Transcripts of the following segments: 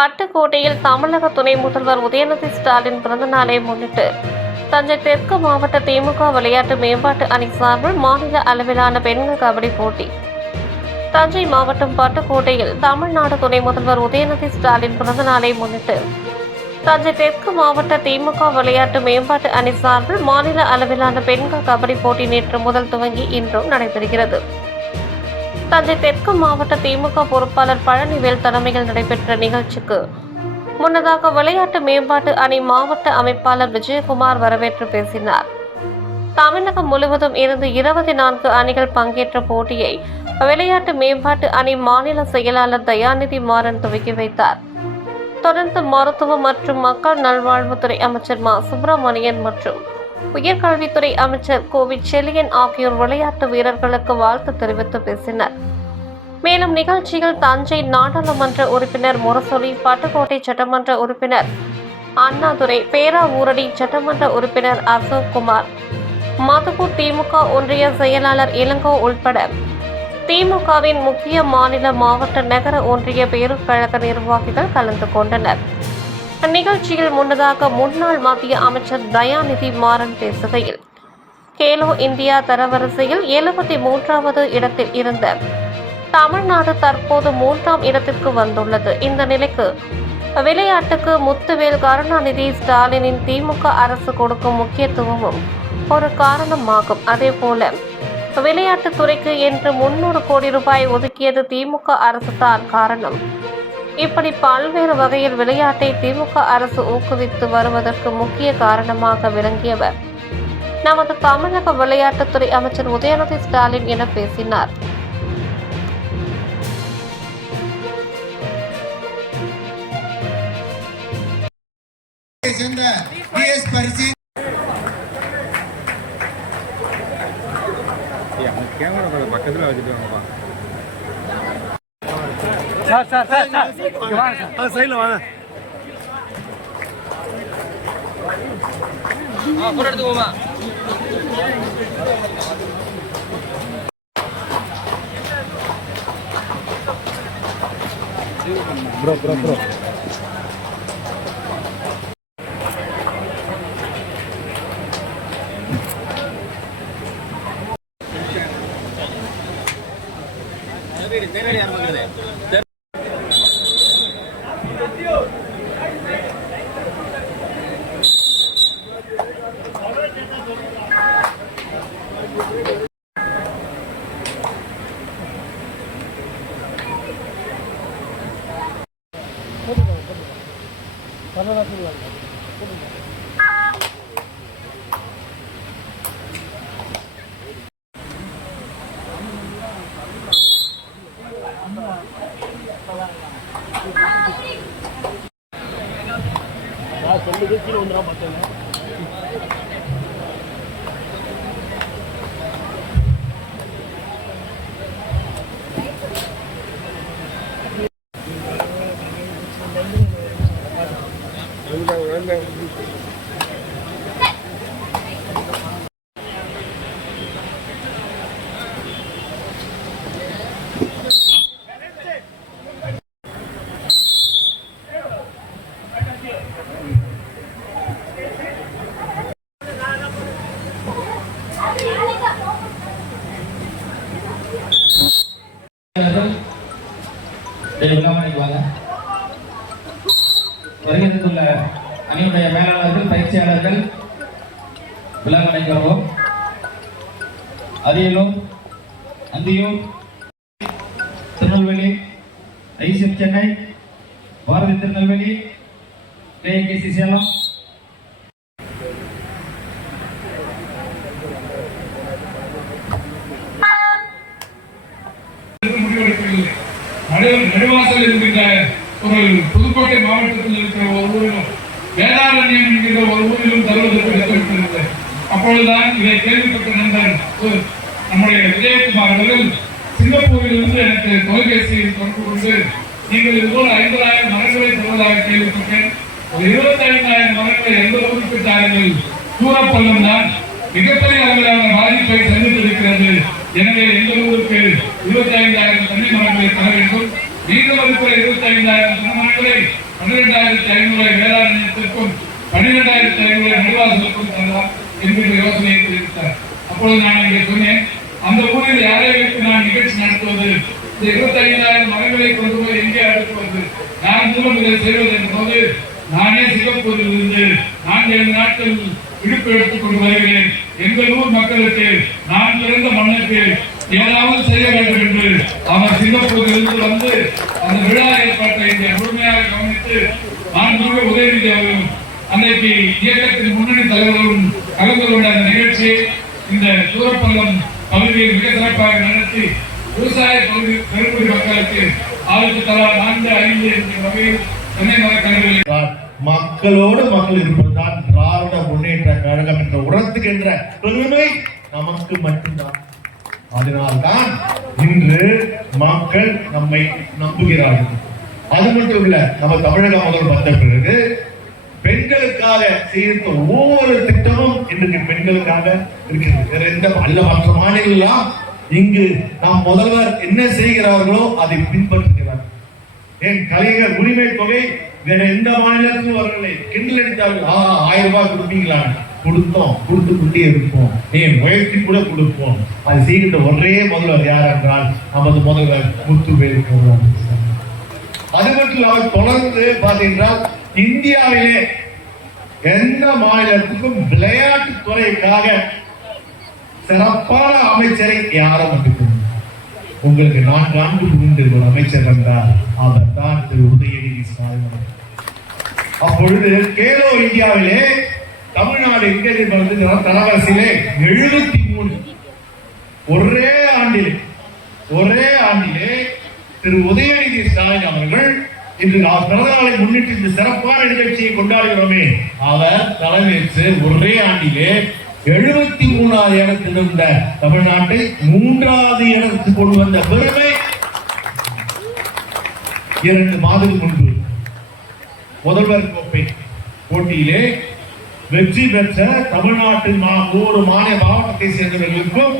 பட்டுக்கோட்டையில் தமிழக துணை முதல்வர் உதயநிதி ஸ்டாலின் பிறந்த நாளை முன்னிட்டு தஞ்சை தெற்கு மாவட்ட திமுக விளையாட்டு மேம்பாட்டு அணி சார்பில் மாநில அளவிலான பெண்கள் கபடி போட்டி. தஞ்சை மாவட்டம் பட்டுக்கோட்டையில் தமிழ்நாடு துணை முதல்வர் உதயநிதி ஸ்டாலின் பிறந்த நாளை முன்னிட்டு தஞ்சை தெற்கு மாவட்ட திமுக விளையாட்டு மேம்பாட்டு அணி சார்பில் மாநில அளவிலான பெண்கள் கபடி போட்டி நேற்று முதல் துவங்கி இன்றும் நடைபெறுகிறது. தஞ்சை தெற்கு மாவட்ட திமுக பொறுப்பாளர் பழனிவேல் தலைமையில் நடைபெற்ற நிகழ்ச்சிக்கு முன்னதாக விளையாட்டு மேம்பாட்டு அணி மாவட்ட அமைப்பாளர் விஜயகுமார் வரவேற்று பேசினார். தமிழகம் முழுவதும் இருந்து 24 அணிகள் பங்கேற்ற போட்டியை விளையாட்டு மேம்பாட்டு அணி மாநில செயலாளர் தயாநிதி மாறன் துவக்கி வைத்தார். தொடர்ந்து மருத்துவ மற்றும் மக்கள் நல்வாழ்வுத்துறை அமைச்சர் மா சுப்பிரமணியன் மற்றும் உயர்கல்வித்துறை அமைச்சர் கோவிட் செழியன் ஆகியோர் விளையாட்டு வீரர்களுக்கு வாழ்த்து தெரிவித்து பேசினர். மேலும் நிகழ்ச்சியில் தஞ்சை நாடாளுமன்ற உறுப்பினர் முரசொலி, பட்டுக்கோட்டை சட்டமன்ற உறுப்பினர் அண்ணாதுரை, பேராவூரணி சட்டமன்ற உறுப்பினர் அசோக் குமார், மதுக்கூர் திமுக ஒன்றிய செயலாளர் இளங்கோ உள்பட திமுகவின் முக்கிய மாநில, மாவட்ட, நகர, ஒன்றிய பேரூர் கழக நிர்வாகிகள் கலந்து கொண்டனர். நிகழ்ச்சியில் முன்னதாக முன்னாள் மத்திய அமைச்சர் தயாநிதி மாறன் பேசுகையில், கேலோ இந்தியா தரவரிசையில் 73வது இடத்தில் இருந்த தமிழ்நாடு தற்போது 3ஆம் இடத்திற்கு வந்துள்ளது. இந்த நிலைக்கு விளையாட்டுக்கு முத்துவேல் கருணாநிதி ஸ்டாலினின் திமுக அரசு கொடுக்கும் முக்கியத்துவமும் ஒரு காரணமாகும். அதேபோல விளையாட்டுத்துறைக்கு என்று 300 கோடி ரூபாய் ஒதுக்கியது திமுக அரசு தான் காரணம். இப்படி பல்வேறு வகையில் விளையாட்டை திமுக அரசு ஊக்குவித்து வருவதற்கு முக்கிய காரணமாக விளங்கியவர் நமது தமிழக விளையாட்டுத்துறை அமைச்சர் உதயநிதி ஸ்டாலின் என பேசினார். பக்கத்தில் வச்சுட்டு சைடில் வாங்க. எடுத்துக்கோமா ப்ரோ ப்ரோ ப்ரோ வருகின்ற அணியுடைய மேலாளர்கள், பயிற்சியாளர்கள் விழாமணி வருவோம். அரியலூர், அந்தியூர், திருநெல்வேலி, ஐசிஎம் சென்னை, பாரதி திருநெல்வேலி, கேசி சேலம், நடுவாசல் என்கின்ற ஒரு புதுக்கோட்டை மாவட்டத்தில் இருக்கிற ஒரு ஊரிலும், வேதாரண்யம் என்கின்ற ஒரு ஊரிலும் தருவதற்கு திட்டமிட்டிருந்தது. அப்பொழுதுதான் இதை கேள்விப்பட்ட நண்பர் நம்முடைய விஜயகுமார் அவர்கள் சிங்கப்பூரிலிருந்து எனக்கு தொலைபேசியில் தொடர்பு கொண்டு, நீங்கள் இதுபோல் 50,000 மரங்களை தருவதாக கேள்விப்பட்டேன், ஒரு 25,000 மரங்களை எந்த ஊருக்கு தாருங்கள், சூரப்பள்ளம் தான் மிகப்பெரிய அளவிலான பாதிப்பை சந்தித்திருக்கிறது. எனவே எங்கள் ஊருக்கு 25,000 தனி மரங்களை தர வேண்டும். நீங்கள் இருக்கிற 25,000 மரங்களை 12,500 வேளாண்மையத்திற்கும் 12,500 நடுவாசலுக்கும் தரலாம் என்கிற யோசனையை தெரிவித்தார். அப்பொழுது நான் இங்கே சொன்னேன், அந்த ஊரில் யாரை வைத்து நான் நிகழ்ச்சி நடத்துவது, இந்த 25,000 மரங்களை கொண்டு போய் எங்கே அடுக்குவது, நான் மூலம் இதை செய்வது என்பது, நானே சிங்கப்பூரில் இருந்து 4-5 நாட்கள் விடுப்பு எடுத்துக் கொண்டு வருகிறேன். எங்கள் ஊர் மக்களுக்கு நான் பிறந்த மண்ணுக்கு ஏதாவது செய்ய வேண்டும் என்று அவர் சிங்கப்பூரில் இருந்து வந்து அந்த விழா ஏற்பாட்டை முழுமையாக கவனித்து மாண்புமிகு உதயநிதி அவர்களும் அன்றைக்கு இயக்கத்தின் முன்னணி தலைவர்களும் கலந்து கொண்ட அந்த நிகழ்ச்சியை இந்த சூரப்பள்ளம் பகுதியில் மிக சிறப்பாக நடத்தி விவசாய பகுதி பெரும்பகுதி மக்களுக்கு ஆளுக்கு தலா 4-5 என்ற வகையில் சென்னை மரக்கன்றுகளை மக்களோடு மக்கள் இருப்பதுதான் திராவிட முன்னேற்ற கழகம் என்ற உணர்த்துகின்ற பெருமை நமக்கு மட்டும்தான். அதனால்தான் இன்று மக்கள் நம்மை நம்புகிறார்கள். அது மட்டும் இல்ல, நம்ம தமிழக முதல் வந்த பிறகு பெண்களுக்காக செய்த ஒவ்வொரு திட்டமும் இன்றைக்கு பெண்களுக்காக இருக்கிறது. எந்த அல்ல மற்ற மாநிலம் இங்கு நம் முதல்வர் என்ன செய்கிறார்களோ அதை பின்பற்றுகிறார். என் கலைஞர் உரிமை தொகை வேற எந்த மாநிலத்திலும் வரவில்லை. கிண்டல் அடித்தார்கள், 1000 ரூபாய் கொடுப்பீங்களா? கொடுத்தோம், கொடுத்துக்கிட்டே இருப்போம், முயற்சி கூட கொடுப்போம். அது செய்கின்ற ஒரே முதல்வர் யார் என்றால் நமது முதல்வர் முத்துவேல். அது மட்டும் இல்லாமல் தொடர்ந்து பார்த்தீங்கன்னா இந்தியாவிலே எந்த மாநிலத்துக்கும் விளையாட்டு துறைக்காக சிறப்பான அமைச்சரை யாரும் மட்டும் உங்களுக்கு 4 ஆண்டு முன்பு ஒரு அமைச்சர் என்றார், அவர் தான் திரு உதயநிதி ஸ்டாலின். அப்பொழுது கேலோ இந்தியாவிலே தமிழ்நாடு தரவரிசையிலே 73 ஒரே ஆண்டிலே திரு உதயநிதி ஸ்டாலின் அவர்கள் இன்று பிறந்த நாளை முன்னிட்டு இந்த சிறப்பான நிகழ்ச்சியை கொண்டாடுகிறோமே, அவர் தலைமையேற்று ஒரே ஆண்டிலே 73வது இடத்தில் இருந்த தமிழ்நாட்டை 3வது இடத்துக்கு கொண்டு வந்த பெருமை 2 மாதம் முன்பு முதல்வர் கோப்பை போட்டியிலே வெற்றி பெற்ற தமிழ்நாட்டின் ஒவ்வொரு மாவட்டத்தை சேர்ந்தவர்களுக்கும்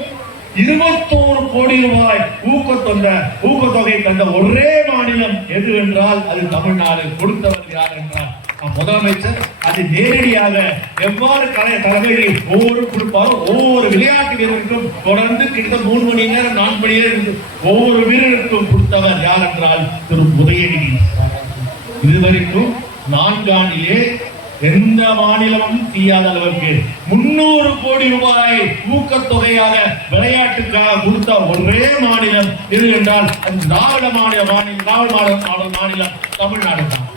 21 கோடி ரூபாய் ஊக்கத்தொகை தந்த ஒரே மாநிலம் எது என்றால் அது தமிழ்நாடு. கொடுத்தவர் யார் என்றால் முதலமைச்சர். அது நேரடியாக எவ்வாறு தலைமையில் ஒவ்வொரு கொடுப்பாரோ ஒவ்வொரு விளையாட்டு வீரருக்கும் தொடர்ந்து கிட்டத்தட்ட 3 மணி நேரம் 4 மணி நேரம் ஒவ்வொரு வீரருக்கும் கொடுத்தவர் யார் என்றால் திரு உதயநிதி. இதுவரைக்கும் 4 ஆண்டிலே எந்த மாநிலமும் செய்யாத அளவுக்கு 300 கோடி ரூபாய் ஊக்கத்தொகையாக விளையாட்டுக்காக கொடுத்த ஒரே மாநிலம் எது என்றால் திராவிட மாநிலம் தமிழ்நாடு தான்.